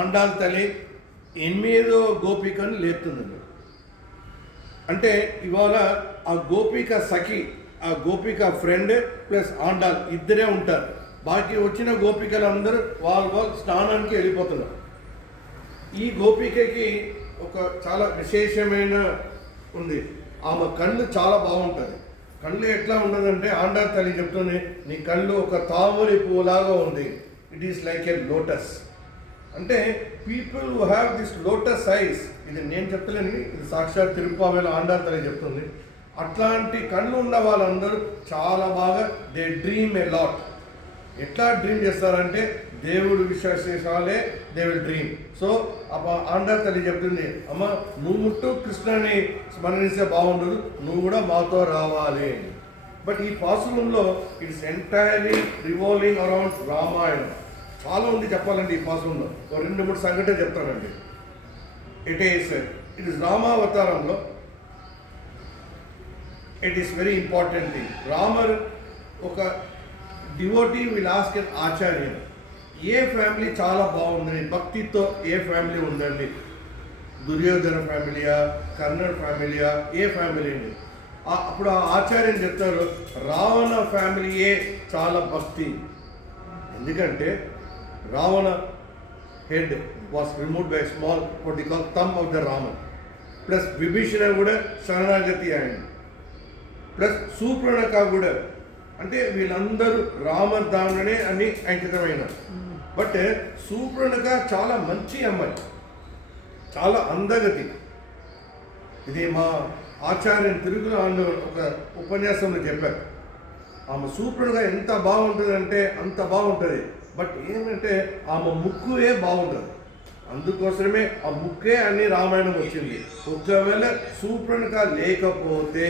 ఆండాల్ తల్లి 8వ గోపికను లేపుతుందండి. అంటే ఇవాళ ఆ గోపిక సఖి, ఆ గోపిక ఫ్రెండ్ ప్లస్ ఆండాల్ ఇద్దరే ఉంటారు. బాకీ వచ్చిన గోపికలందరూ వాళ్ళు స్నానానికి వెళ్ళిపోతున్నారు. ఈ గోపికకి ఒక చాలా విశేషమైన ఉంది. ఆమె కళ్ళు చాలా బాగుంటుంది. కళ్ళు ఎట్లా ఉండదంటే ఆండాల్ తల్లి చెప్తుంది, నీ కళ్ళు ఒక తామరి పువ్వులాగా ఉంది. It is like a lotus. అంటే people who have this lotus eyes, ఇది నేను చెప్తలేని, ఇది సాక్షాత్ తిరుప్పావేలో ఆండాల్ తల్లి చెప్తుంది. అట్లాంటి కళ్ళు ఉన్న వాళ్ళందరూ చాలా బాగా దే డ్రీమ్ ఏ లాట్. ఎట్లా డ్రీమ్ చేస్తారంటే దేవుడు విశ్వాసాలే they will dream. So Andal తల్లి చెప్తుంది, అమ్మ నువ్వు ముట్టు కృష్ణని స్మరణిస్తే బాగుండదు, నువ్వు కూడా మాతో రావాలి. బట్ ఈ పాసురంలో it's entirely revolving around Ramayanam. చాలా ఉంది చెప్పాలండి ఈ పాసురంలో. 2-3 సంఘటనలు చెప్తానండి. ఇట్ ఈస్ రామావతారంలో it is very important thing. Ramar ఒక devotee will ask an acharya, a family చాలా బాగుందని, భక్తితో ఏ ఫ్యామిలీ ఉందండి? దుర్యోధన ఫ్యామిలీయా, కర్ణుడు ఫ్యామిలీయా, ఏ ఫ్యామిలీ అండి? అప్పుడు ఆ ఆచార్యం చెప్తారు, రావణ ఫ్యామిలీయే చాలా భక్తి. ఎందుకంటే Ravana head was removed by small what the call thumb of the Raman. Plus Vibhishana కూడా శరణాగతి అయింది. ప్లస్ శూర్పణఖ కూడా. అంటే వీళ్ళందరూ రామర్ దాంట్లోనే అన్ని అంకితమైన. బట్ శూర్పణఖ చాలా మంచి అమ్మాయి, చాలా అందగతి. ఇది మా ఆచార్యం తిరుగులో ఒక ఉపన్యాసంలో చెప్పారు. ఆమె శూర్పణఖ ఎంత బాగుంటుందంటే అంత బాగుంటుంది. బట్ ఏంటంటే ఆమె ముక్కువే బాగుంటుంది. అందుకోసమే ఆ ముక్కే అన్ని రామాయణం వచ్చింది. ఒకవేళ శూర్పణఖ లేకపోతే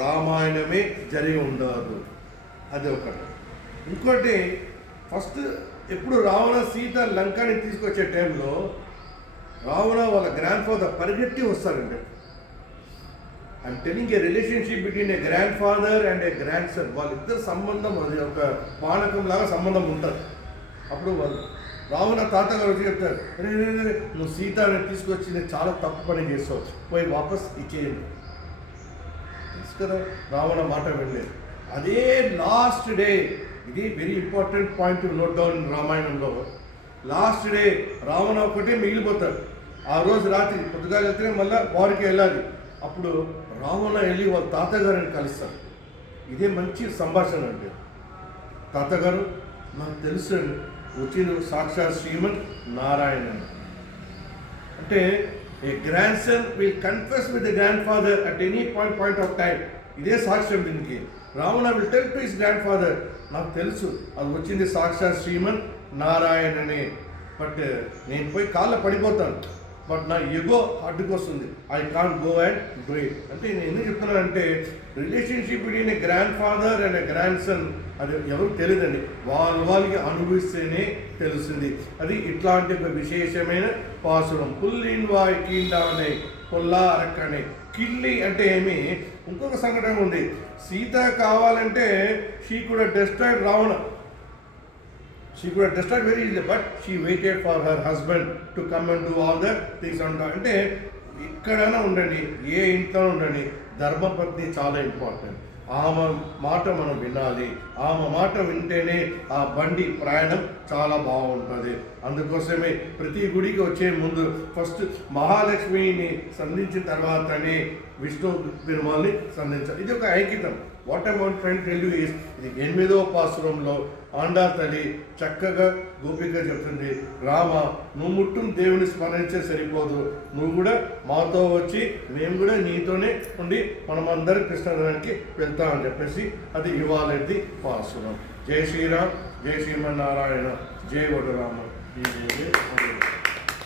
రామాయణమే జరిగి ఉండదు. అది ఒకటి. ఇంకోటి, ఫస్ట్ ఎప్పుడు రావణ సీత లంకని తీసుకొచ్చే టైంలో రావణ వాళ్ళ గ్రాండ్ ఫాదర్ పరిగెత్తి వస్తారండి. I'm telling A relationship between a grandfather and a grand son. వాళ్ళిద్దరు సంబంధం, అది ఒక పానకం లాగా సంబంధం ఉంటుంది. అప్పుడు వాళ్ళు రావణ తాతగారు వచ్చి చెప్తారు, నువ్వు సీతని తీసుకొచ్చి నేను చాలా తప్పు పని చేసుకోవచ్చు, పోయి వాపస్ ఇచ్చేయండి. తెలుసు కదా, రావణ మాట వెళ్ళలేదు. అదే లాస్ట్ డే, ఇది very important point note down రామాయణంలో. లాస్ట్ డే రావణ ఒకటే మిగిలిపోతాడు. ఆ రోజు రాత్రి పొద్దుగా వెళ్తే మళ్ళీ వారికి వెళ్ళాలి. అప్పుడు రావణ వెళ్ళి వాళ్ళ తాతగారిని కలుస్తారు. ఇదే మంచి సంభాషణ అంటే, తాతగారు నాకు తెలుసు వచ్చిన సాక్షాత్ శ్రీమన్ నారాయణ. అంటే a grandson will confess with the grandfather at any point of time. ఇదే సాక్ష్యం దీనికి. Ravana will tell to his grandfather, నాకు తెలుసు అది వచ్చింది సాక్షాత్ శ్రీమన్ నారాయణనే. బట్ నేను పోయి కాళ్ళ పడిపోతాను, బట్ నా ఎగో అడ్డుకొస్తుంది. I can't go and do it. అంటే నేను ఎందుకు చెప్తున్నానంటే relationship between a grandfather and a grandson అది ఎవరు తెలియదండి, వాళ్ళకి అనుభవిస్తేనే తెలుస్తుంది. అది ఇట్లాంటి ఒక విశేషమైన పాసురం. పుల్లిన్ వాయ్ కీండానే పొల్లా అరక్కనే. కిల్లి అంటే ఏమి, ఇంకొక సంఘటన ఉంది. సీత కావాలంటే she could have destroyed Ravana. She could have destroyed very easily, but she waited for her husband to come and do all the things on time. అంటే ఎక్కడైనా ఉండండి, ఏ ఇంట్లో ఉండండి, ధర్మపత్ని చాలా ఇంపార్టెంట్. ఆమె మాట మనం వినాలి. ఆమె మాట వింటేనే ఆ బండి ప్రయాణం చాలా బాగుంటుంది. అందుకోసమే ప్రతి గుడికి వచ్చే ముందు ఫస్ట్ మహాలక్ష్మిని సంధించిన తర్వాతనే విష్ణు పెరుమాల్ని సంధించాలి. ఇది ఒక ఐక్యతం. What I want to tell you is, ఇది 8వ పాసురంలో ఆండాల్ తల్లి చక్కగా గోపిక చెప్తుంది, రామ నువ్వు ముట్టు దేవుని స్మరించే సరిపోదు, నువ్వు కూడా మాతో వచ్చి మేము కూడా నీతోనే ఉండి మనమందరం కృష్ణానికి వెళ్తామని చెప్పేసి అది ఇవాళది పాసురం. జై శ్రీరామ్, జై శ్రీమన్నారాయణ, జై వడు రామ.